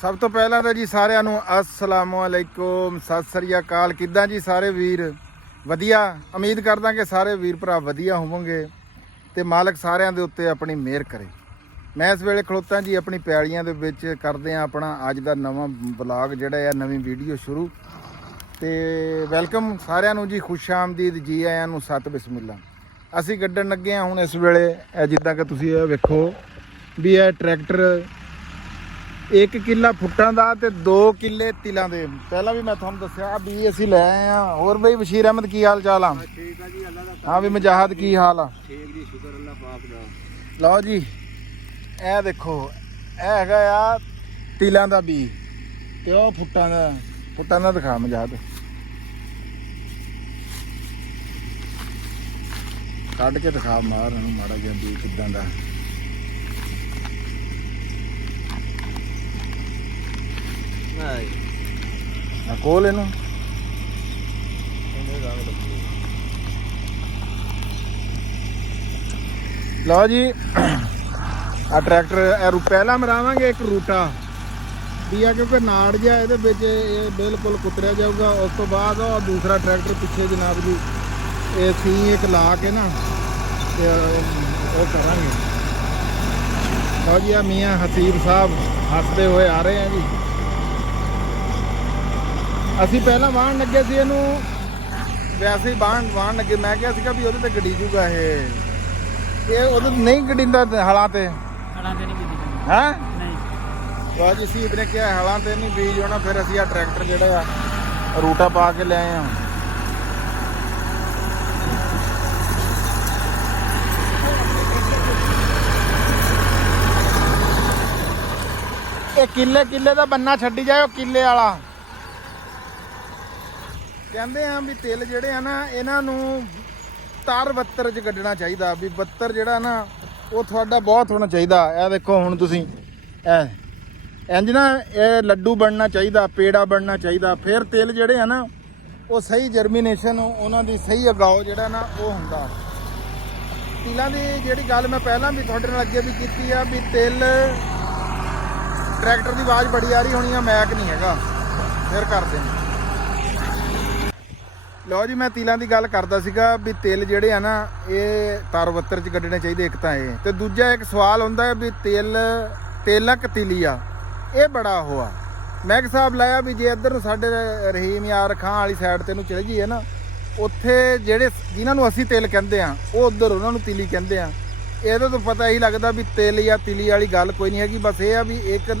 ਸਭ ਤੋਂ ਪਹਿਲਾਂ ਤਾਂ ਜੀ ਸਾਰਿਆਂ ਨੂੰ ਅਸਲਾਮੁਅਲੈਕੁਮ, ਸਤਿ ਸ੍ਰੀ ਅਕਾਲ। ਕਿੱਦਾਂ ਜੀ ਸਾਰੇ ਵੀਰ? ਵਧੀਆ। ਉਮੀਦ ਕਰਦਾ ਕਿ ਸਾਰੇ ਵੀਰ ਭਰਾ ਵਧੀਆ ਹੋਵੋਗੇ ਤੇ ਮਾਲਕ ਸਾਰਿਆਂ ਦੇ ਉੱਤੇ ਆਪਣੀ ਮਿਹਰ ਕਰੇ। ਮੈਂ ਇਸ ਵੇਲੇ ਖਲੋਤਾ ਜੀ ਆਪਣੀ ਪੈਲੀਆਂ ਦੇ ਵਿੱਚ, ਕਰਦੇ ਆ ਆਪਣਾ ਅੱਜ ਦਾ ਨਵਾਂ ਵਲੌਗ ਜਿਹੜਾ ਆ, ਨਵੀਂ ਵੀਡੀਓ ਸ਼ੁਰੂ। ਤੇ ਵੈਲਕਮ ਸਾਰਿਆਂ ਨੂੰ ਜੀ, ਖੁਸ਼ ਆਮਦੀਦ, ਜੀ ਆਇਆਂ ਨੂੰ, ਸਤ ਬਿਸਮਿਲ੍ਲਾ। ਅਸੀਂ ਗੱਡਣ ਲੱਗੇ ਆ ਹੁਣ ਇਸ ਵੇਲੇ। ਜਿੱਦਾਂ ਕਿ ਤੁਸੀਂ ਇਹ ਵੇਖੋ ਵੀ ਇਹ ਟਰੈਕਟਰ 1 ਕਿੱਲਾ ਫੁੱਟਾਂ ਦਾ ਤੇ 2 ਕਿੱਲੇ ਤਿਲਾਂ ਦੇ। ਪਹਿਲਾਂ ਵੀ ਮੈਂ ਤੁਹਾਨੂੰ ਦੱਸਿਆ ਵੀ ਅਸੀਂ ਲੈ ਆਏ ਆ। ਹੋਰ ਬਈ ਬਸ਼ੀਰ ਅਹਿਮਦ ਕੀ ਹਾਲ ਚਾਲ ਆ? ਠੀਕ ਆ ਜੀ, ਅੱਲਾ ਦਾ। ਹਾਂ ਵੀ ਮੁਜਾਹਦ ਕੀ ਹਾਲ ਆ? ਠੀਕ ਜੀ, ਸ਼ੁਕਰ ਅੱਲਾ ਪਾਕ ਦਾ। ਲਓ ਜੀ, ਇਹ ਦੇਖੋ, ਇਹ ਹੈਗਾ ਆ ਤਿਲਾਂ ਦਾ ਬੀ ਤੇ ਉਹ ਫੁੱਟਾਂ ਦਾ ਦਿਖਾ ਮੁਜਾਹਦ। ਕੱਢ ਕੇ ਦਿਖਾ ਮਾਰ ਇਹਨੂੰ ਮਾੜਾ ਜਿਹਾ ਬੀ ਕਿੱਦਾਂ ਦਾ। ਨਾ ਕੋਲ ਇਹਨੂੰ ਲਓ ਜੀ, ਆ ਟਰੈਕਟਰ ਪਹਿਲਾਂ ਮਰਾਵਾਂਗੇ ਇੱਕ ਰੂਟਾ ਵੀ ਆ, ਕਿਉਂਕਿ ਨਾੜ ਜਿਹਾ ਇਹਦੇ ਵਿੱਚ ਇਹ ਬਿਲਕੁਲ ਕੁਤਰਿਆ ਜਾਊਗਾ। ਉਸ ਤੋਂ ਬਾਅਦ ਉਹ ਦੂਸਰਾ ਟਰੈਕਟਰ ਪਿੱਛੇ ਜਨਾਬ ਜੀ ਇਹ ਸੀ ਇੱਕ ਲਾ ਕੇ ਨਾ ਤੇ ਉਹ ਕਰਾਂਗੇ। ਲਓ ਜੀ, ਆ ਮੀਆਂ ਹਸੀਬ ਸਾਹਿਬ ਹੱਸਦੇ ਹੋਏ ਆ ਰਹੇ ਆ ਜੀ। ਅਸੀਂ ਪਹਿਲਾਂ ਵਾਹਣ ਲੱਗੇ ਸੀ ਇਹਨੂੰ, ਵੈਸੇ ਹੀ ਵਾਹਣ ਲੱਗੇ। ਮੈਂ ਕਿਹਾ ਸੀਗਾ ਵੀ ਉਹਦੇ ਤੇ ਗੱਡੀ ਜੂਗਾ ਇਹ ਉਹਦੇ ਨਹੀਂ ਗੱਡੀਂਦਾ ਹਲਾਂ ਤੇ ਨਹੀਂ ਗੱਡੀ ਹੈ ਨਹੀਂ। ਅੱਜ ਅਸੀਂ ਨੇ ਕਿਹਾ ਹਲਾਂ ਤੇ ਨਹੀਂ ਬੀਜ ਹੋਣਾ। ਫਿਰ ਅਸੀਂ ਆ ਟਰੈਕਟਰ ਜਿਹੜਾ ਆ ਰੂਟਾ ਪਾ ਕੇ ਲਿਆਏ ਆ। ਇਹ ਕਿੱਲੇ ਦਾ ਬੰਨਾ ਛੱਡੀ ਜਾਏ, ਉਹ ਕਿੱਲੇ ਵਾਲਾ। ਕਹਿੰਦੇ ਆ ਵੀ ਤਿਲ ਜਿਹੜੇ ਆ ਨਾ, ਇਹਨਾਂ ਨੂੰ ਤਾਰ 72 ਚ ਕੱਢਣਾ ਚਾਹੀਦਾ। ਵੀ 72 ਜਿਹੜਾ ਨਾ ਉਹ ਤੁਹਾਡਾ ਬਹੁਤ ਹੋਣਾ ਚਾਹੀਦਾ। ਇਹ ਦੇਖੋ ਹੁਣ ਤੁਸੀਂ ਇੰਜ ਨਾ ਇਹ ਲੱਡੂ ਬਣਨਾ ਚਾਹੀਦਾ, ਪੇੜਾ ਬਣਨਾ ਚਾਹੀਦਾ। ਫਿਰ ਤਿਲ ਜਿਹੜੇ ਆ ਨਾ ਉਹ ਸਹੀ ਜਰਮੀਨੇਸ਼ਨ, ਉਹਨਾਂ ਦੀ ਸਹੀ ਉਗਾਓ ਜਿਹੜਾ ਨਾ ਉਹ ਹੁੰਦਾ। ਤਿਲਾਂ ਦੀ ਜਿਹੜੀ ਗੱਲ ਮੈਂ ਪਹਿਲਾਂ ਵੀ ਤੁਹਾਡੇ ਨਾਲ ਅੱਗੇ ਵੀ ਕੀਤੀ ਆ ਵੀ ਤਿਲ ਟਰੈਕਟਰ ਦੀ ਆਵਾਜ਼ ਬੜੀ ਆ ਰਹੀ ਹੋਣੀ ਆ, ਮੈਕ ਨਹੀਂ ਹੈਗਾ। ਫਿਰ ਕਰਦੇ ਨੇ। ਲਓ ਜੀ, ਮੈਂ ਤਿਲਾਂ ਦੀ ਗੱਲ ਕਰਦਾ ਸੀਗਾ ਵੀ ਤਿਲ ਜਿਹੜੇ ਆ ਨਾ ਇਹ ਤਾਰ 72 ਚ ਕੱਢਣੇ ਚਾਹੀਦੇ। ਇੱਕ ਤਾਂ ਇਹ, ਤੇ ਦੂਜਾ ਇੱਕ ਸਵਾਲ ਹੁੰਦਾ ਹੈ ਵੀ ਤੇਲਕ ਤਿਲੀ ਆ, ਇਹ ਬੜਾ ਉਹ ਆ। ਮੈਂ ਹਿਸਾਬ ਲਾਇਆ ਵੀ ਜੇ ਇੱਧਰ ਨੂੰ ਸਾਡੇ ਰਹੀਮ ਯਾਰ ਖਾਂ ਵਾਲੀ ਸਾਈਡ ਤੇ ਨੂੰ ਚਲੇ ਜਾਈਏ ਨਾ, ਉੱਥੇ ਜਿਹੜੇ ਜਿਨ੍ਹਾਂ ਨੂੰ ਅਸੀਂ ਤਿਲ ਕਹਿੰਦੇ ਆ ਉਹ ਉੱਧਰ ਉਹਨਾਂ ਨੂੰ ਤਿਲੀ ਕਹਿੰਦੇ ਆ। ਇਹਦੇ ਤੋਂ ਪਤਾ ਹੀ ਲੱਗਦਾ ਵੀ ਤਿਲ ਜਾਂ ਤਿਲੀ ਵਾਲੀ ਗੱਲ ਕੋਈ ਨਹੀਂ ਹੈਗੀ। ਬਸ ਇਹ ਆ ਵੀ ਇੱਕ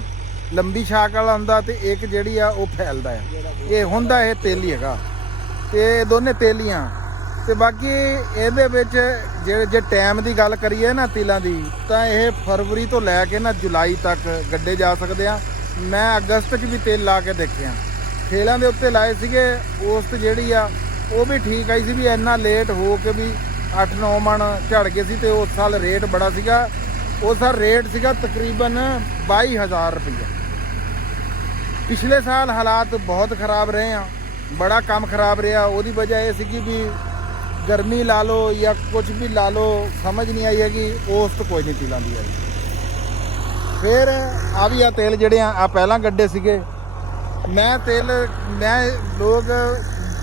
ਲੰਬੀ ਛਾਕ ਵਾਲਾ ਹੁੰਦਾ ਤੇ ਇੱਕ ਜਿਹੜੀ ਆ ਉਹ ਫੈਲਦਾ ਆ। ਇਹ ਹੁੰਦਾ ਇਹ ਤਿਲ ਹੀ ਹੈਗਾ ਤੇ ਦੋਨੇ ਤੇਲੀਆਂ। ਤੇ ਬਾਕੀ ਇਹਦੇ ਵਿੱਚ ਜੇ ਟਾਈਮ ਦੀ ਗੱਲ ਕਰੀਏ ਨਾ ਤਿਲਾਂ ਦੀ, ਤਾਂ ਇਹ ਫਰਵਰੀ ਤੋਂ ਲੈ ਕੇ ਨਾ ਜੁਲਾਈ ਤੱਕ ਗੱਡੇ ਜਾ ਸਕਦੇ ਆ। ਮੈਂ ਅਗਸਤ 'ਚ ਵੀ ਤੇਲ ਲਾ ਕੇ ਦੇਖਿਆ, ਠੇਲਾਂ ਦੇ ਉੱਤੇ ਲਾਏ ਸੀਗੇ। ਉਸ ਜਿਹੜੀ ਆ ਉਹ ਵੀ ਠੀਕ ਆਈ ਸੀ। ਵੀ ਇੰਨਾ ਲੇਟ ਹੋ ਕੇ ਵੀ 8-9 ਮਣ ਝੜ ਗਏ ਸੀ। ਤੇ ਉਸ ਸਾਲ ਰੇਟ ਬੜਾ ਸੀਗਾ। ਉਸ ਸਾਲ ਰੇਟ ਸੀਗਾ ਤਕਰੀਬਨ 22,000 ਰੁਪਈਆ। ਪਿਛਲੇ ਸਾਲ ਹਾਲਾਤ ਬਹੁਤ ਖਰਾਬ ਰਹੇ ਆ, ਬੜਾ ਕੰਮ ਖਰਾਬ ਰਿਹਾ। ਉਹਦੀ ਵਜ੍ਹਾ ਇਹ ਸੀਗੀ ਵੀ ਗਰਮੀ ਲਾ ਲਓ ਜਾਂ ਕੁਝ ਵੀ ਲਾ ਲਓ, ਸਮਝ ਨਹੀਂ ਆਈ ਹੈਗੀ। ਉਸ ਤੋਂ ਕੋਈ ਨਹੀਂ ਤਿਲਾਂ ਦੀ ਆਈ। ਫਿਰ ਆ ਵੀ ਆ ਤੇਲ ਜਿਹੜੇ ਆ ਪਹਿਲਾਂ ਗੱਡੇ ਸੀਗੇ। ਮੈਂ ਲੋਕ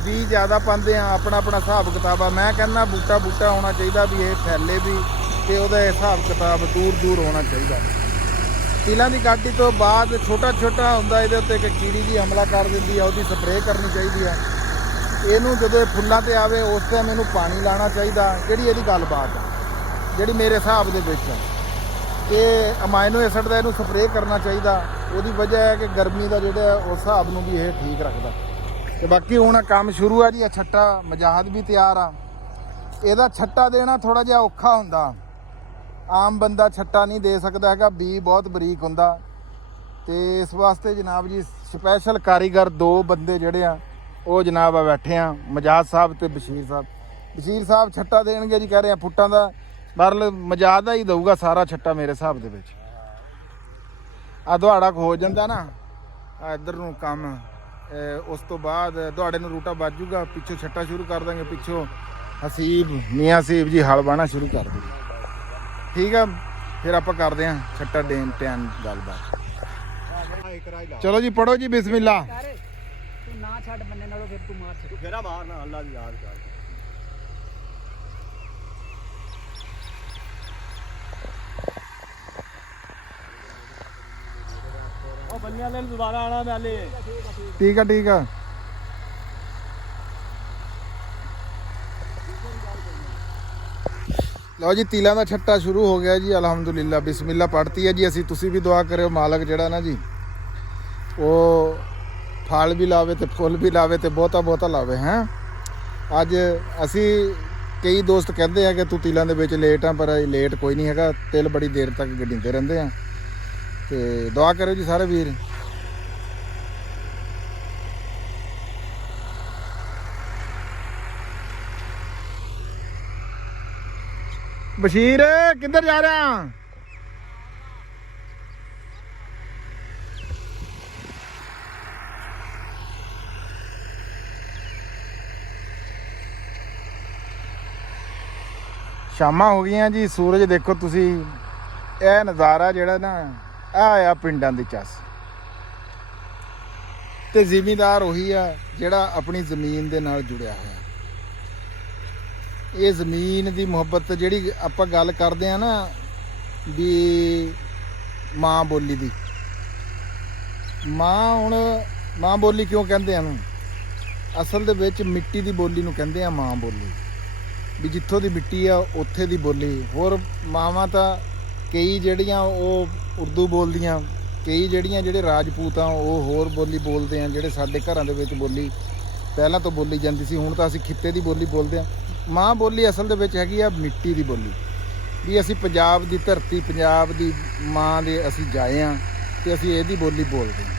ਵੀ ਜ਼ਿਆਦਾ ਪਾਉਂਦੇ ਆ, ਆਪਣਾ ਹਿਸਾਬ ਕਿਤਾਬ ਆ। ਮੈਂ ਕਹਿੰਦਾ ਬੂਟਾ ਹੋਣਾ ਚਾਹੀਦਾ ਵੀ ਇਹ ਫੈਲੇ ਵੀ, ਤੇ ਉਹਦਾ ਹਿਸਾਬ ਕਿਤਾਬ ਦੂਰ ਹੋਣਾ ਚਾਹੀਦਾ। ਤਿਲਾਂ ਦੀ ਕਾਟੀ ਤੋਂ ਬਾਅਦ ਛੋਟਾ ਹੁੰਦਾ ਇਹਦੇ ਉੱਤੇ ਕਿ ਕੀੜੀ ਜੀ ਹਮਲਾ ਕਰ ਦਿੰਦੀ ਆ, ਉਹਦੀ ਸਪਰੇਅ ਕਰਨੀ ਚਾਹੀਦੀ ਆ। ਇਹਨੂੰ ਜਦੋਂ ਫੁੱਲਾਂ ਤੇ ਆਵੇ ਉਸ ਟਾਈਮ ਇਹਨੂੰ ਪਾਣੀ ਲਾਉਣਾ ਚਾਹੀਦਾ। ਜਿਹੜੀ ਇਹਦੀ ਗੱਲਬਾਤ ਆ ਜਿਹੜੀ ਮੇਰੇ ਹਿਸਾਬ ਦੇ ਵਿੱਚ ਆ, ਕਿ ਅਮਾਈਨੋ ਐਸਿਡ ਦਾ ਇਹਨੂੰ ਸਪਰੇਅ ਕਰਨਾ ਚਾਹੀਦਾ। ਉਹਦੀ ਵਜ੍ਹਾ ਹੈ ਕਿ ਗਰਮੀ ਦਾ ਜਿਹੜਾ ਉਸ ਹਿਸਾਬ ਨੂੰ ਵੀ ਇਹ ਠੀਕ ਰੱਖਦਾ। ਤੇ ਬਾਕੀ ਹੁਣ ਕੰਮ ਸ਼ੁਰੂ ਆ ਜੀ। ਆ ਛੱਟਾ ਮੁਜਾਹਦ ਵੀ ਤਿਆਰ ਆ। ਇਹਦਾ ਛੱਟਾ ਦੇਣਾ ਥੋੜਾ ਜਿਹਾ ਔਖਾ ਹੁੰਦਾ, ਆਮ ਬੰਦਾ ਛੱਟਾ ਨਹੀਂ ਦੇ ਸਕਦਾ ਹੈਗਾ। ਬੀ ਬਹੁਤ ਬਰੀਕ ਹੁੰਦਾ ਤੇ ਇਸ ਵਾਸਤੇ ਜਨਾਬ ਜੀ ਸਪੈਸ਼ਲ ਕਾਰੀਗਰ 2 ਬੰਦੇ ਜਿਹੜੇ ਆ ਉਹ ਜਨਾਬ ਆ ਬੈਠੇ ਆ, ਮੁਜਾਹਦ ਸਾਹਿਬ ਤੇ ਬਸ਼ੀਰ ਸਾਹਿਬ। ਬਸ਼ੀਰ ਸਾਹਿਬ ਛੱਟਾ ਦੇਣਗੇ ਜੀ, ਕਹਿ ਰਹੇ ਆ ਫੁੱਟਾਂ ਦਾ। ਬਰਲ ਮੁਜਾਹਦ ਦਾ ਹੀ ਦਊਗਾ ਸਾਰਾ ਛੱਟਾ ਮੇਰੇ ਹਿਸਾਬ ਦੇ ਵਿੱਚ। ਆ ਦੁਹਾੜਾ ਹੋ ਜਾਂਦਾ ਨਾ ਇੱਧਰ ਨੂੰ ਕੰਮ, ਉਸ ਤੋਂ ਬਾਅਦ ਦੁਹਾੜੇ ਨੂੰ ਰੂਟਾ ਵੱਜ ਜੂਗਾ, ਪਿੱਛੋਂ ਛੱਟਾ ਸ਼ੁਰੂ ਕਰ ਦਾਂਗੇ। ਪਿੱਛੋਂ ਮੀਆਂ ਹਸੀਬ ਜੀ ਹਲ ਬਾਣਾ ਸ਼ੁਰੂ ਕਰ ਦੇਣਗੇ। ਠੀਕ ਆ, ਫਿਰ ਆਪਾਂ ਕਰਦੇ ਹਾਂ ਛੱਟਾ ਦੇਣ ਟੈਨ ਗੱਲਬਾਤ। ਚਲੋ ਜੀ ਪੜੋ ਜੀ ਬਿਸਮਿਲ੍ਲਾ। ਤੂੰ ਨਾ ਛੱਡ ਬੰਨੇ ਨਾਲੋਂ ਫਿਰ ਤੂੰ ਮਾਰ ਤੂੰ ਫੇਰਾ ਮਾਰਨਾ ਅੱਲਾ ਦੀ ਯਾਦ ਕਰ। ਉਹ ਬੰਨਿਆ ਨੇ ਦੁਬਾਰਾ ਆਣਾ ਵਾਲੇ। ਠੀਕ ਆ ਠੀਕ ਆ। ਲਓ ਜੀ ਤਿਲਾਂ ਦਾ ਛੱਟਾ ਸ਼ੁਰੂ ਹੋ ਗਿਆ ਜੀ ਅਲਹਮਦੁਲਿਲਾ ਬਿਸਮਿਲ੍ਲਾ ਪੜਤੀ ਹੈ ਜੀ ਅਸੀਂ। ਤੁਸੀਂ ਵੀ ਦੁਆ ਕਰਿਓ ਮਾਲਕ ਜਿਹੜਾ ਨਾ ਜੀ ਉਹ ਫਲ ਵੀ ਲਾਵੇ ਤੇ ਫੁੱਲ ਵੀ ਲਾਵੇ ਤੇ ਬਹੁਤਾ ਬਹੁਤਾ ਲਾਵੇ ਹੈ। ਅੱਜ ਅਸੀਂ ਕਈ ਦੋਸਤ ਕਹਿੰਦੇ ਆ ਕਿ ਤੂੰ ਤਿਲਾਂ ਦੇ ਵਿੱਚ ਲੇਟ ਆ, ਪਰ ਲੇਟ ਕੋਈ ਨਹੀਂ ਹੈਗਾ। ਤਿਲ ਬੜੀ ਦੇਰ ਤੱਕ ਗੱਡੀਂਦੇ ਰਹਿੰਦੇ ਆ ਤੇ ਦੁਆ ਕਰਿਓ ਜੀ ਸਾਰੇ ਵੀਰ। ਬਸ਼ੀਰ ਕਿੱਧਰ ਜਾ ਰਿਹਾ? ਸ਼ਾਮਾਂ ਹੋ ਗਈਆਂ ਜੀ, ਸੂਰਜ ਦੇਖੋ ਤੁਸੀਂ। ਇਹ ਨਜ਼ਾਰਾ ਜਿਹੜਾ ਨਾ ਆ ਪਿੰਡਾਂ ਦੀ ਚੱਸ ਤੇ ਜ਼ਿਮੀਂਦਾਰ ਉਹੀ ਆ ਜਿਹੜਾ ਆਪਣੀ ਜ਼ਮੀਨ ਦੇ ਨਾਲ ਜੁੜਿਆ ਹੋਇਆ। ਇਹ ਜ਼ਮੀਨ ਦੀ ਮੁਹੱਬਤ ਜਿਹੜੀ ਆਪਾਂ ਗੱਲ ਕਰਦੇ ਆ ਨਾ ਵੀ ਮਾਂ ਬੋਲੀ ਦੀ। ਮਾਂ ਹੁਣ ਮਾਂ ਬੋਲੀ ਕਿਉਂ ਕਹਿੰਦੇ ਆ ਨੂੰ? ਅਸਲ ਦੇ ਵਿੱਚ ਮਿੱਟੀ ਦੀ ਬੋਲੀ ਨੂੰ ਕਹਿੰਦੇ ਆ ਮਾਂ ਬੋਲੀ। ਵੀ ਜਿੱਥੋਂ ਦੀ ਮਿੱਟੀ ਆ ਉੱਥੇ ਦੀ ਬੋਲੀ। ਹੋਰ ਮਾਵਾਂ ਤਾਂ ਕਈ ਜਿਹੜੀਆਂ ਉਹ ਉਰਦੂ ਬੋਲਦੀਆਂ, ਕਈ ਜਿਹੜੇ ਰਾਜਪੂਤ ਆ ਉਹ ਹੋਰ ਬੋਲੀ ਬੋਲਦੇ ਆ। ਜਿਹੜੇ ਸਾਡੇ ਘਰਾਂ ਦੇ ਵਿੱਚ ਬੋਲੀ ਪਹਿਲਾਂ ਤੋਂ ਬੋਲੀ ਜਾਂਦੀ ਸੀ, ਹੁਣ ਤਾਂ ਅਸੀਂ ਖਿੱਤੇ ਦੀ ਬੋਲੀ ਬੋਲਦੇ ਆ। ਮਾਂ ਬੋਲੀ ਅਸਲ ਦੇ ਵਿੱਚ ਹੈਗੀ ਆ ਮਿੱਟੀ ਦੀ ਬੋਲੀ। ਵੀ ਅਸੀਂ ਪੰਜਾਬ ਦੀ ਧਰਤੀ, ਪੰਜਾਬ ਦੀ ਮਾਂ ਦੇ ਅਸੀਂ ਜਾਏ ਆ ਤੇ ਅਸੀਂ ਇਹਦੀ ਬੋਲੀ ਬੋਲਦੇ ਆ।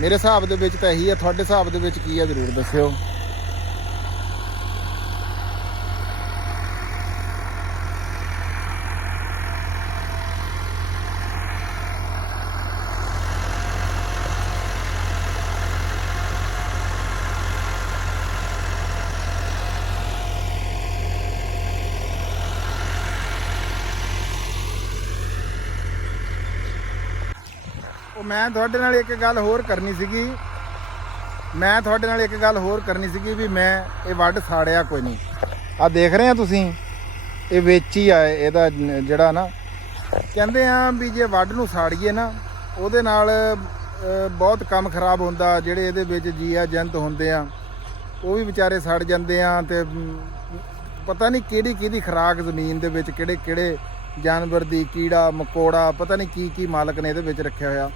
ਮੇਰੇ ਹਿਸਾਬ ਦੇ ਵਿੱਚ ਤਾਂ ਇਹੀ ਆ। ਤੁਹਾਡੇ ਹਿਸਾਬ ਦੇ ਵਿੱਚ ਕੀ ਆ ਜ਼ਰੂਰ ਦੱਸਿਓ। ਉਹ ਮੈਂ ਤੁਹਾਡੇ ਨਾਲ ਇੱਕ ਗੱਲ ਹੋਰ ਕਰਨੀ ਸੀਗੀ ਵੀ ਮੈਂ ਇਹ ਵੱਢ ਸਾੜਿਆ ਕੋਈ ਨਹੀਂ। ਆ ਦੇਖ ਰਹੇ ਆ ਤੁਸੀਂ, ਇਹ ਵਿੱਚ ਹੀ ਆ ਇਹਦਾ ਜਿਹੜਾ ਨਾ ਕਹਿੰਦੇ ਆ ਵੀ ਜੇ ਵੱਢ ਨੂੰ ਸਾੜੀਏ ਨਾ ਉਹਦੇ ਨਾਲ ਬਹੁਤ ਕੰਮ ਖਰਾਬ ਹੁੰਦਾ। ਜਿਹੜੇ ਇਹਦੇ ਵਿੱਚ ਜੀਆ ਜੰਤ ਹੁੰਦੇ ਆ ਉਹ ਵੀ ਵਿਚਾਰੇ ਸੜ ਜਾਂਦੇ ਆ ਤੇ ਪਤਾ ਨਹੀਂ ਕਿਹਦੀ ਖੁਰਾਕ ਜ਼ਮੀਨ ਦੇ ਵਿੱਚ ਕਿਹੜੇ ਜਾਨਵਰ ਦੀ, ਕੀੜਾ ਮਕੌੜਾ, ਪਤਾ ਨਹੀਂ ਕੀ ਮਾਲਕ ਨੇ ਇਹਦੇ ਵਿੱਚ ਰੱਖਿਆ ਹੋਇਆ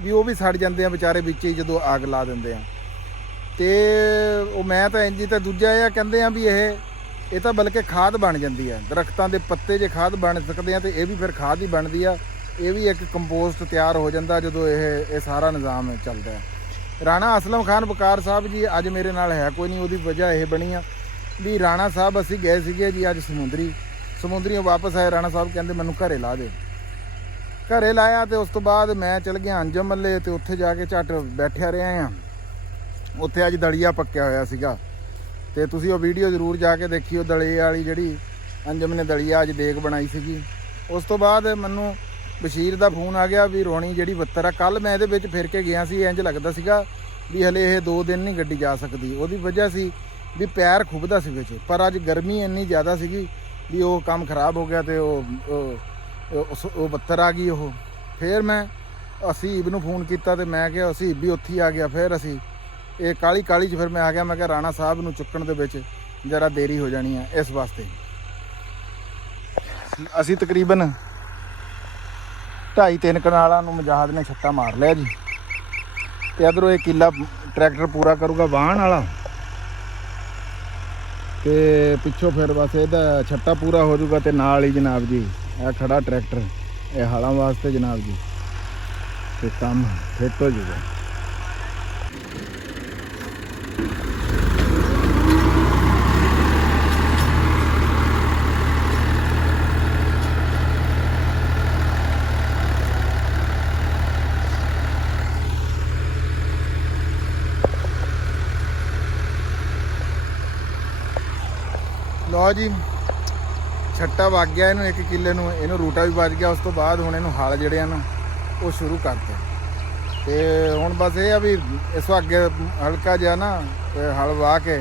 ਵੀ ਉਹ ਵੀ ਸੜ ਜਾਂਦੇ ਆ ਵਿਚਾਰੇ ਵਿੱਚ ਹੀ ਜਦੋਂ ਅੱਗ ਲਾ ਦਿੰਦੇ ਆ। ਤੇ ਉਹ ਮੈਂ ਤਾਂ ਇੰਜੀ। ਤਾਂ ਦੂਜਾ ਇਹ ਕਹਿੰਦੇ ਆ ਵੀ ਇਹ ਤਾਂ ਬਲਕਿ ਖਾਦ ਬਣ ਜਾਂਦੀ ਆ। ਦਰਖਤਾਂ ਦੇ ਪੱਤੇ ਜੇ ਖਾਦ ਬਣ ਸਕਦੇ ਆ ਤੇ ਇਹ ਵੀ ਫਿਰ ਖਾਦ ਹੀ ਬਣਦੀ ਆ। ਇਹ ਵੀ ਇੱਕ ਕੰਪੋਸਟ ਤਿਆਰ ਹੋ ਜਾਂਦਾ ਜਦੋਂ ਇਹ ਸਾਰਾ ਨਿਜ਼ਾਮ ਚੱਲਦਾ ਹੈ। ਰਾਣਾ ਅਸਲਮ ਖਾਨ ਬਕਾਰ ਸਾਹਿਬ ਜੀ ਅੱਜ ਮੇਰੇ ਨਾਲ ਹੈ ਕੋਈ ਨਹੀਂ। ਉਹਦੀ ਵਜ੍ਹਾ ਇਹ ਬਣੀ ਆ ਵੀ ਰਾਣਾ ਸਾਹਿਬ ਅਸੀਂ ਗਏ ਸੀਗੇ ਜੀ ਅੱਜ ਸਮੁੰਦਰੀਓਂ ਵਾਪਸ ਆਏ। ਰਾਣਾ ਸਾਹਿਬ ਕਹਿੰਦੇ ਮੈਨੂੰ ਘਰੇ ਲਾ ਦੇ। ਘਰੇ ਲਾਇਆ ਤੇ ਉਸ ਤੋਂ ਬਾਅਦ ਮੈਂ ਚਲ ਗਿਆ ਅੰਜਮ ਮੱਲੇ ਤੇ ਉੱਥੇ ਜਾ ਕੇ ਝੱਟ ਬੈਠਿਆ ਰਿਹਾ ਆ। ਉੱਥੇ ਅੱਜ ਦਲੀਆ ਪੱਕਿਆ ਹੋਇਆ ਸੀਗਾ ਤੇ ਤੁਸੀਂ ਉਹ ਵੀਡੀਓ ਜ਼ਰੂਰ ਜਾ ਕੇ ਦੇਖਿਓ। ਦਲੀਏ ਵਾਲੀ ਜਿਹੜੀ ਅੰਜਮ ਨੇ ਦਲੀਆ ਅੱਜ ਦੇਗ ਬਣਾਈ ਸੀਗੀ। ਉਸ ਤੋਂ ਬਾਅਦ ਮੈਨੂੰ ਬਸ਼ੀਰ ਦਾ ਫੋਨ ਆ ਗਿਆ ਵੀ ਰੋਣੀ ਜਿਹੜੀ 72 ਆ। ਕੱਲ ਮੈਂ ਇਹਦੇ ਵਿੱਚ ਫਿਰ ਕੇ ਗਿਆ ਸੀ, ਇੰਜ ਲੱਗਦਾ ਸੀਗਾ ਵੀ ਹਲੇ ਇਹ 2 ਦਿਨ ਨਹੀਂ ਗੱਡੀ ਜਾ ਸਕਦੀ। ਉਹਦੀ ਵਜ੍ਹਾ ਸੀ ਵੀ ਪੈਰ ਖੁੱਬਦਾ ਸੀ ਵਿੱਚ। ਪਰ ਅੱਜ ਗਰਮੀ ਇੰਨੀ ਜ਼ਿਆਦਾ ਸੀਗੀ ਵੀ ਉਹ ਕੰਮ ਖਰਾਬ ਹੋ ਗਿਆ ਤੇ ਉਹ 72 ਆ ਗਈ। ਉਹ ਫਿਰ ਮੈਂ ਅਸੀਬ ਨੂੰ ਫੋਨ ਕੀਤਾ ਤੇ ਮੈਂ ਕਿਹਾ ਅਸੀਬ ਵੀ ਉੱਥੇ ਆ ਗਿਆ। ਫਿਰ ਅਸੀਂ ਇਹ ਕਾਲੀ 'ਚ ਫਿਰ ਮੈਂ ਆ ਗਿਆ। ਮੈਂ ਕਿਹਾ ਰਾਣਾ ਸਾਹਿਬ ਨੂੰ ਚੁੱਕਣ ਦੇ ਵਿੱਚ ਜ਼ਰਾ ਦੇਰੀ ਹੋ ਜਾਣੀ ਆ, ਇਸ ਵਾਸਤੇ ਅਸੀਂ ਤਕਰੀਬਨ 2.5-3 ਕਨਾਲਾਂ ਨੂੰ ਮੁਜਾਹਦ ਨੇ ਛੱਟਾ ਮਾਰ ਲਿਆ ਜੀ। ਤੇ ਇੱਧਰੋਂ ਇਹ ਕਿੱਲਾ ਟਰੈਕਟਰ ਪੂਰਾ ਕਰੂਗਾ ਵਾਹਣ ਵਾਲਾ ਤੇ ਪਿੱਛੋਂ ਫਿਰ ਬਸ ਇਹਦਾ ਛੱਟਾ ਪੂਰਾ ਹੋ ਜਾਊਗਾ ਤੇ ਨਾਲ ਹੀ ਜਨਾਬ ਜੀ ਇਹ ਖੜਾ ਟਰੈਕਟਰ ਇਹ ਹਾਲਾਂ ਵਾਸਤੇ ਜਨਾਬ ਜੀ ਤੇ ਕੰਮ ਫਿੱਟ ਹੋ ਜਾਊਗਾ। ਲਓ ਜੀ ਛੱਟਾ ਵਗ ਗਿਆ ਇਹਨੂੰ 1 ਕਿੱਲੇ ਨੂੰ, ਇਹਨੂੰ ਰੂਟਾ ਵੀ ਵੱਜ ਗਿਆ। ਉਸ ਤੋਂ ਬਾਅਦ ਹੁਣ ਇਹਨੂੰ ਹਲ ਜਿਹੜੇ ਆ ਨਾ ਉਹ ਸ਼ੁਰੂ ਕਰਤੇ। ਤੇ ਹੁਣ ਬਸ ਇਹ ਆ ਵੀ ਇਸ ਅੱਗੇ ਹਲਕਾ ਜਿਹਾ ਨਾ ਹਲ ਵਾਹ ਕੇ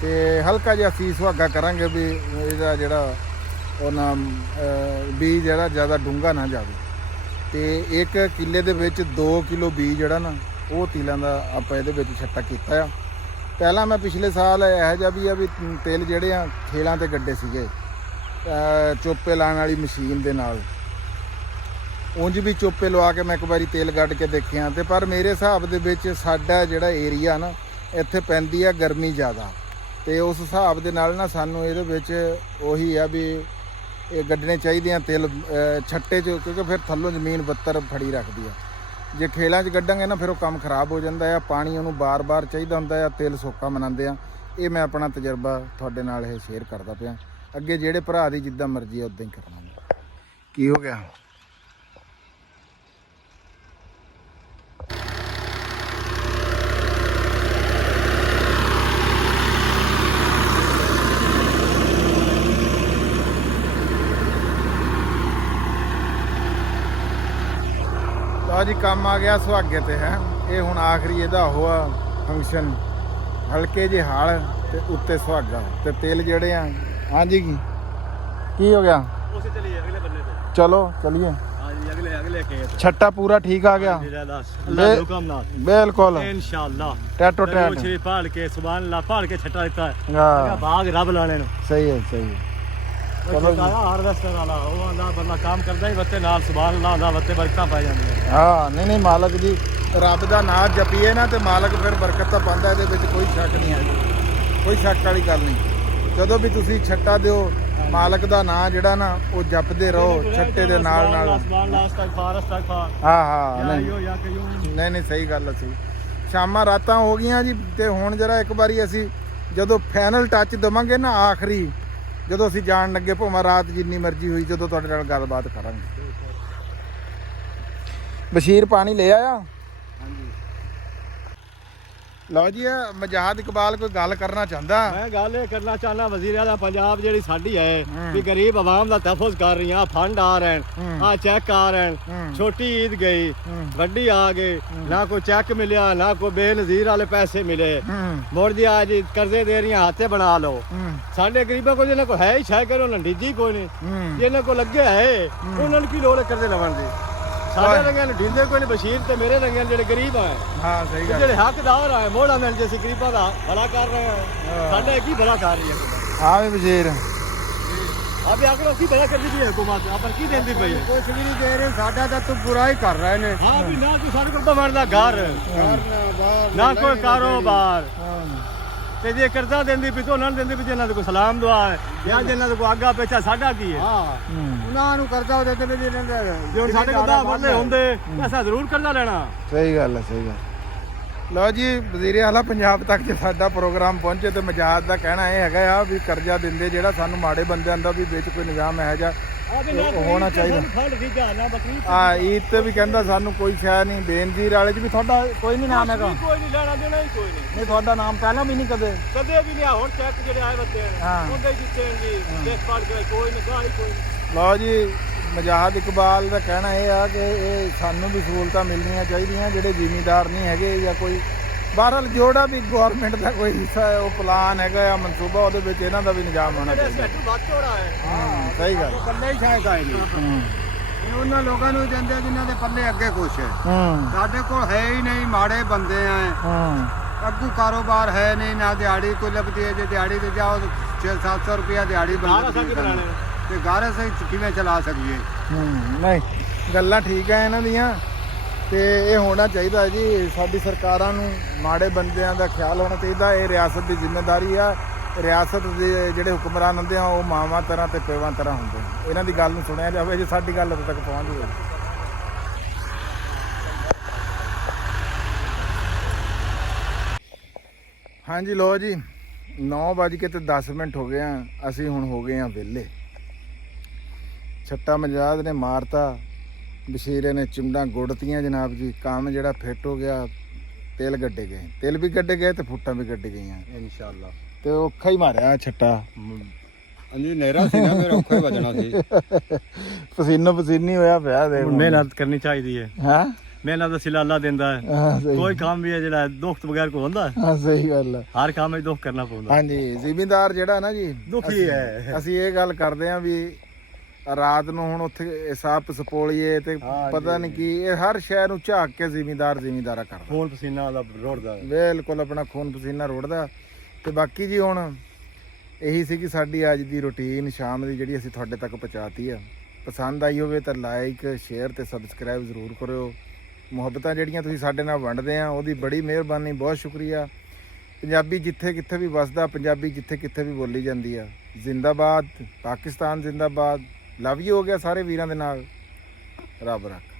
ਤੇ ਹਲਕਾ ਜਿਹਾ ਸੀ ਸੁਹਾਗਾ ਕਰਾਂਗੇ ਵੀ ਇਹਦਾ ਜਿਹੜਾ ਉਹ ਨਾ ਬੀਜ ਜਿਹੜਾ ਜ਼ਿਆਦਾ ਡੂੰਘਾ ਨਾ ਜਾਵੇ। ਤੇ 1 ਕਿੱਲੇ ਦੇ ਵਿੱਚ 2 ਕਿਲੋ ਬੀਜ ਜਿਹੜਾ ਨਾ ਉਹ ਤੀਲਾਂ ਦਾ ਆਪਾਂ ਇਹਦੇ ਵਿੱਚ ਛੱਟਾ ਕੀਤਾ ਆ। ਪਹਿਲਾਂ ਮੈਂ ਪਿਛਲੇ ਸਾਲ ਇਹੋ ਜਿਹਾ ਵੀ ਆ ਵੀ ਤਿਲ ਜਿਹੜੇ ਆ ਖੇਲਾਂ ਤੇ ਗੱਡੇ ਸੀਗੇ ਚੋਪੇ ਲਾਉਣ ਵਾਲੀ ਮਸ਼ੀਨ ਦੇ ਨਾਲ। ਉਂਝ ਵੀ ਚੋਪੇ ਲਵਾ ਕੇ ਮੈਂ ਇੱਕ ਵਾਰੀ ਤੇਲ ਗੱਡ ਕੇ ਦੇਖਿਆ ਤੇ ਪਰ ਮੇਰੇ ਹਿਸਾਬ ਦੇ ਵਿੱਚ ਸਾਡਾ ਜਿਹੜਾ ਏਰੀਆ ਨਾ ਇੱਥੇ ਪੈਂਦੀ ਆ ਗਰਮੀ ਜ਼ਿਆਦਾ ਤੇ ਉਸ ਹਿਸਾਬ ਦੇ ਨਾਲ ਨਾ ਸਾਨੂੰ ਇਹਦੇ ਵਿੱਚ ਉਹੀ ਆ ਵੀ ਇਹ ਗੱਡਣੇ ਚਾਹੀਦੇ ਆ ਤਿਲ ਛੱਟੇ 'ਚ, ਕਿਉਂਕਿ ਫਿਰ ਥੱਲੋਂ ਜ਼ਮੀਨ ਬੱਤਰ ਫੜੀ ਰੱਖਦੀ ਆ। ਜੇ ਖੇਲਾਂ 'ਚ ਗੱਡਾਂਗੇ ਨਾ ਫਿਰ ਉਹ ਕੰਮ ਖਰਾਬ ਹੋ ਜਾਂਦਾ ਆ, ਪਾਣੀ ਉਹਨੂੰ ਬਾਰ-ਬਾਰ ਚਾਹੀਦਾ ਹੁੰਦਾ ਆ, ਤਿਲ ਸੋਕਾ ਮਨਾਉਂਦੇ ਆ। ਇਹ ਮੈਂ ਆਪਣਾ ਤਜਰਬਾ ਤੁਹਾਡੇ ਨਾਲ ਇਹ ਸ਼ੇਅਰ ਕਰਦਾ ਪਿਆ। ਅੱਗੇ ਜਿਹੜੇ ਭਰਾ ਦੀ ਜਿੱਦਾਂ ਮਰਜ਼ੀ ਆ ਉਦਾਂ ਹੀ ਕਰਨਾ। ਕੀ ਹੋ ਗਿਆ? ਲਓ ਜੀ ਕੰਮ ਆ ਗਿਆ ਸੁਹਾਗੇ ਤੇ ਹੈ। ਇਹ ਹੁਣ ਆਖਰੀ ਇਹਦਾ ਹੋਆ ਫੰਕਸ਼ਨ, ਹਲਕੇ ਜਿਹੇ ਹਾਲ ਤੇ ਉੱਤੇ ਸੁਹਾਗਾ ਤੇ ਤਿਲ ਜਿਹੜੇ ਆ। ਹਾਂਜੀ ਕੀ ਹੋ ਗਿਆ? उसे चलिए अगले बल्ले पे। ਚਲੋ ਚਲੀਏ। हाँ जी अगले खेत। ਛੱਟਾ ਪੂਰਾ ਠੀਕ ਆ ਗਿਆ अल्लाह हुक्म ना ਬਿਲकुल इंशाल्लाह। ਟੈਟੋ वो ਟੈਟ। छे पहाड़ के सुभान अल्लाह पहाड़ के छटा देता है। ਹਾਂ बाग रब लाने नु। ਸਹੀ ਹੈ ਸਹੀ ਹੈ। चलो जी हार्वेस्टर वाला वो अल्लाह बंदा काम करदा ही बत्ते नाल सुभान अल्लाह दा बत्ते बरकतां पा जांदियां। ਹਾਂ ਨਹੀਂ ਨਹੀਂ ਮਾਲਕ ਜੀ ਰੱਬ ਦਾ ਨਾਮ ਜਪੀਏ ਨਾ ਤੇ ਮਾਲਕ ਫਿਰ ਬਰਕਤ ਤਾਂ ਪਾਉਂਦਾ, ਇਹਦੇ ਵਿੱਚ ਕੋਈ ਸ਼ੱਕ ਨਹੀਂ ਹੈ, ਕੋਈ ਸ਼ੱਕ ਵਾਲੀ ਗੱਲ ਨਹੀਂ। ਜਦੋਂ ਵੀ ਤੁਸੀਂ ਛੱਟਾ ਦਿਓ ਮਾਲਕ ਦਾ ਨਾਮ ਜਿਹੜਾ ਨਾ ਉਹ ਜਪਦੇ ਰਹੋ ਛੱਟੇ ਦੇ ਨਾਲ ਨਾਲ। ਹਾਂ ਹਾਂ ਨਹੀਂ ਨਹੀਂ ਸਹੀ ਗੱਲ ਸੀ। ਸ਼ਾਮਾਂ ਰਾਤਾਂ ਹੋ ਗਈਆਂ ਜੀ ਤੇ ਹੁਣ ਜਰਾ ਇੱਕ ਵਾਰੀ ਅਸੀਂ ਜਦੋਂ ਫਾਈਨਲ ਟੱਚ ਦੇਵਾਂਗੇ ਨਾ ਆਖਰੀ, ਜਦੋਂ ਅਸੀਂ ਜਾਣ ਲੱਗੇ ਭਾਵੇਂ ਰਾਤ ਜਿੰਨੀ ਮਰਜ਼ੀ ਹੋਈ, ਜਦੋਂ ਤੁਹਾਡੇ ਨਾਲ ਗੱਲਬਾਤ ਕਰਾਂਗੇ। ਬਸ਼ੀਰ ਪਾਣੀ ਲੈ ਆਇਆ? ਲਓ ਜੀ ਮਜਾਦ ਇਕਬਾਲ ਕੋਈ ਗੱਲ ਕਰਨਾ ਚਾਹੁੰਦਾ। मैं गल करना चाहना वजीर आला पंजाब जेडी साडी है कि गरीब आवाम दा तहफ़ुज़ कर रही है। फंड आ रहे हैं, आ चेक आ रहे हैं। छोटी ईद गई, वड्डी आ गई, ना कोई चेक मिलिया ना कोई बेनज़ीर वाले पैसे मिले। मुड़ जी आज कर्जे दे रही हाथे बना लो। साडे गरीबों को जिन्हें को है ही शायद करो ढीजी कोई नहीं, जिन्हें को लगे है उन्होंने की लोड़ कर्जे लवन दी। साडे रंगन ढींदे कोई नहीं, बशीर ते मेरे रंगन जेडे गरीब हैं। हाँ सही गल। जेडे हकदार हैं मोड़ा मिल जैसे गरीबों दा भला कर रहे हैं। साडे की भला कर रही है हाँ भी बशीर अब आकर की भला कर दी है हुकूमत अपन की देंदी पई है। ਕੁਛ ਵੀ ਨਹੀਂ ਦੇ ਰਹੇ, ਸਾਡਾ ਤਾਂ ਤੂੰ ਬੁਰਾ ਹੀ ਕਰ ਰਹੇ ਨੇ। हां भी ना कोई साडे को बनदा घर ना कोई कारोबार ते जे कर्जा देंदी पई तो उन्हां देंदी पई जिन्हां को सलाम दुआ है या जिन्हां को आगा पेचा साडा की है। ਹਾਂ ਉਹਨਾਂ ਨੂੰ ਕਰਜ਼ਾ ਦੇ ਦੇ ਦੇ ਲੈਂਦੇ ਜੇ ਹੁਣ ਸਾਡੇ ਕੋਲ 10 ਬੰਦੇ ਹੁੰਦੇ ਪੈਸਾ ਜ਼ਰੂਰ ਕਰਜ਼ਾ ਲੈਣਾ। ਸਹੀ ਗੱਲ ਹੈ ਸਹੀ ਗੱਲ। ਲਓ ਜੀ ਵਜ਼ੀਰ ਆਲਾ ਪੰਜਾਬ ਤੱਕ ਜੇ ਸਾਡਾ ਪ੍ਰੋਗਰਾਮ ਪਹੁੰਚੇ ਤੇ ਮਜਾਦ ਦਾ ਕਹਿਣਾ ਇਹ ਹੈਗਾ ਆ ਵੀ ਕਰਜ਼ਾ ਦਿੰਦੇ ਜਿਹੜਾ ਸਾਨੂੰ ਮਾੜੇ ਬੰਦਿਆਂ ਦਾ ਵੀ ਵਿੱਚ ਕੋਈ ਨਿਜ਼ਾਮ ਇਹੋ ਜਿਹਾ ਹੋਣਾ ਚਾਹੀਦਾ। ਫੰਡ ਦੀਗਾ ਨਾ ਬਕਰੀ ਆ ਈਦ ਤੇ ਵੀ ਕਹਿੰਦਾ ਸਾਨੂੰ ਕੋਈ ਸ਼ੈ ਨਹੀਂ। ਬੇਨਜ਼ੀਰ ਵਾਲੇ 'ਚ ਵੀ ਤੁਹਾਡਾ ਕੋਈ ਨਹੀਂ ਨਾਮ ਹੈਗਾ? ਕੋਈ ਨਹੀਂ ਲੈਣਾ ਦੇਣਾ ਹੀ ਕੋਈ ਨਹੀਂ। ਨਹੀਂ ਤੁਹਾਡਾ ਨਾਮ ਪਹਿਲਾਂ ਵੀ ਨਹੀਂ ਕਦੇ? ਕਦੇ ਵੀ ਨਹੀਂ। ਹੁਣ ਚੈੱਕ ਜਿਹੜੇ ਆਏ ਬੱਤੇ ਹਾਂ। ਉਹਦੇ ਜਿੱਤੇ ਜੀ ਦੇਖ ਪਾੜ ਕੇ ਕੋਈ ਨਹੀਂ ਗਾਈ ਕੋਈ ਨਹੀਂ। ਲਓ ਜੀ ਮਜਾਦ ਇਕਬਾਲ ਦਾ ਕਹਿਣਾ ਇਹ ਆ ਕਿ ਇਹ ਸਾਨੂੰ ਵੀ ਸਹੂਲਤਾਂ ਮਿਲਣੀਆਂ ਚਾਹੀਦੀਆਂ ਜਿਹੜੇ ਜ਼ਿਮੀਂਦਾਰ ਨਹੀਂ ਹੈਗੇ ਜਾਂ ਕੋਈ ਬਹਰਹਾਲ ਜਿਹੜਾ ਵੀ ਗਵਰਨਮੈਂਟ ਦਾ ਕੋਈ ਹਿੱਸਾ ਹੈ ਉਹ ਪਲਾਨ ਹੈਗਾ ਆ ਮਨਸੂਬਾ ਉਹਦੇ ਵਿੱਚ ਇਹਨਾਂ ਦਾ ਵੀ ਨਿਜ਼ਾਮ ਹੋਣਾ ਚਾਹੀਦਾ। ਬਾਤ ਥੋੜਾ ਹੈ ਸਹੀ ਗੱਲ। ਪੱਲੇ ਹੀ ਸ਼ਾਇਦ ਆਏ ਨੇ। ਇਹ ਉਹਨਾਂ ਲੋਕਾਂ ਨੂੰ ਦਿੰਦੇ ਜਿਨ੍ਹਾਂ ਦੇ ਪੱਲੇ ਅੱਗੇ ਕੁਛ ਹੈ। ਸਾਡੇ ਕੋਲ ਹੈ ਹੀ ਨਹੀਂ, ਮਾੜੇ ਬੰਦੇ ਆ। ਅੱਗੂ ਕਾਰੋਬਾਰ ਹੈ ਨਹੀਂ, ਨਾ ਦਿਹਾੜੀ ਕੋਈ ਲੱਭਦੀ ਹੈ। ਜੇ ਦਿਹਾੜੀ ਤੇ ਜਾਓ 600-700 ਰੁਪਇਆ ਦਿਹਾੜੀ ਬਣਦੀ ਤੇ ਘਰ ਅਸੀਂ ਕਿਵੇਂ ਚਲਾ ਸਕੀਏ? ਨਹੀਂ ਗੱਲਾਂ ਠੀਕ ਆ ਇਹਨਾਂ ਦੀਆਂ ਤੇ ਇਹ ਹੋਣਾ ਚਾਹੀਦਾ ਜੀ। ਸਾਡੀ ਸਰਕਾਰਾਂ ਨੂੰ ਮਾੜੇ ਬੰਦਿਆਂ ਦਾ ਖਿਆਲ ਹੋਣਾ ਚਾਹੀਦਾ। ਇਹ ਰਿਆਸਤ ਦੀ ਜ਼ਿੰਮੇਵਾਰੀ ਆ। ਰਿਆਸਤ ਦੇ ਜਿਹੜੇ ਹੁਕਮਰਾਨ ਹੁੰਦੇ ਆ ਉਹ ਮਾਵਾਂ ਤਰ੍ਹਾਂ ਤੇ ਪਿਓਾਂ ਤਰ੍ਹਾਂ ਹੁੰਦੇ ਆ। ਇਹਨਾਂ ਦੀ ਗੱਲ ਨੂੰ ਸੁਣਿਆ ਜਾਵੇ ਜੇ ਸਾਡੀ ਗੱਲ ਉਦੋਂ ਤੱਕ ਪਹੁੰਚ ਜਾਵੇ। ਹਾਂਜੀ ਲੋ ਜੀ 9:10 ਹੋ ਗਏ ਆ। ਅਸੀਂ ਹੁਣ ਹੋ ਗਏ ਆ ਵਿਹਲੇ। ਛੱਟਾ ਮਜਾਦ ਨੇ ਮਾਰਤਾ, ਬਸ਼ੀਰੇ ਨੇ ਚੁੰਡਾਂ ਗੁੱਡਤੀਆਂ ਜਨਾਬ ਜੀ। ਕੰਮ ਜਿਹੜਾ ਫਿੱਟ ਹੋ ਗਿਆ। ਤਿਲ ਗੱਡੇ ਗਏ, ਤਿਲ ਵੀ ਗੱਡੇ ਗਏ ਤੇ ਫੁੱਟਾਂ ਵੀ ਗੱਡੀ ਗਈਆਂ ਇਨਸ਼ਾਅੱਲਾ। ਤੇ ਔਖਾ ਹੀ ਮਾਰਿਆ ਛੱਟਾ। ਅੰਜੀ ਨੇਰਾ ਸੀ ਨਾ, ਮੇਰਾ ਔਖਾ ਹੀ ਵੱਜਣਾ ਸੀ। ਪਸੀਨੋ ਪਸੀਨੀ ਹੋਇਆ ਪਿਆ। ਦੇਖ ਮਿਹਨਤ ਕਰਨੀ ਚਾਹੀਦੀ ਹੈ। ਹਾਂ ਮਿਹਨਤ ਦਾ ਸਿਲਾ ਅੱਲਾ ਦਿੰਦਾ ਹੈ। ਹਾਂ ਸਹੀ ਕੋਈ ਕੰਮ ਵੀ ਹੈ ਜਿਹੜਾ ਦੁੱਖ ਤੋਂ ਬਗੈਰ ਕੋਈ ਹੁੰਦਾ ਹੈ? ਹਾਂ ਸਹੀ ਗੱਲ ਹੈ। ਹਰ ਕੰਮ ਵਿੱਚ ਦੁੱਖ ਕਰਨਾ ਪਉਂਦਾ। ਹਾਂਜੀ ਜ਼ਿਮੀਂਦਾਰ ਜਿਹੜਾ ਨਾ ਜੀ ਦੁਖੀ ਹੈ। ਅਸੀਂ ਇਹ ਗੱਲ ਕਰਦੇ ਆਂ ਵੀ ਰਾਤ ਨੂੰ ਹੁਣ ਉੱਥੇ ਸੱਪ ਸਪੋਲੀਏ ਤੇ ਪਤਾ ਨਹੀਂ ਕੀ ਇਹ ਹਰ ਸ਼ਹਿਰ ਨੂੰ ਝਾਕ ਕੇ ਜ਼ਿਮੀਂਦਾਰਾ ਕਰਦਾ। ਖੂਨ ਪਸੀਨਾ ਦਾ ਰੋੜਦਾ ਬਿਲਕੁਲ ਆਪਣਾ ਖੂਨ ਪਸੀਨਾ ਰੋੜਦਾ। ਤੇ ਬਾਕੀ ਜੀ ਹੁਣ ਇਹੀ ਸੀ ਕਿ ਸਾਡੀ ਅੱਜ ਦੀ ਰੁਟੀਨ ਸ਼ਾਮ ਦੀ ਜਿਹੜੀ ਅਸੀਂ ਤੁਹਾਡੇ ਤੱਕ ਪਹੁੰਚਾਤੀ ਆ। ਪਸੰਦ ਆਈ ਹੋਵੇ ਤਾਂ ਲਾਈਕ ਸ਼ੇਅਰ ਤੇ ਸਬਸਕ੍ਰਾਈਬ ਜ਼ਰੂਰ ਕਰਿਓ। ਮੁਹੱਬਤਾਂ ਜਿਹੜੀਆਂ ਤੁਸੀਂ ਸਾਡੇ ਨਾਲ ਵੰਡਦੇ ਆ ਉਹਦੀ ਬੜੀ ਮਿਹਰਬਾਨੀ, ਬਹੁਤ ਸ਼ੁਕਰੀਆ। ਪੰਜਾਬੀ ਜਿੱਥੇ ਕਿੱਥੇ ਵੀ ਵਸਦਾ, ਪੰਜਾਬੀ ਜਿੱਥੇ ਕਿੱਥੇ ਵੀ ਬੋਲੀ ਜਾਂਦੀ ਆ। ਜ਼ਿੰਦਾਬਾਦ ਪਾਕਿਸਤਾਨ, ਜ਼ਿੰਦਾਬਾਦ। ਲਵ ਯੂ ਹੋ ਗਿਆ ਸਾਰੇ ਵੀਰਾਂ ਦੇ ਨਾਲ। ਰੱਬ ਰੱਖ।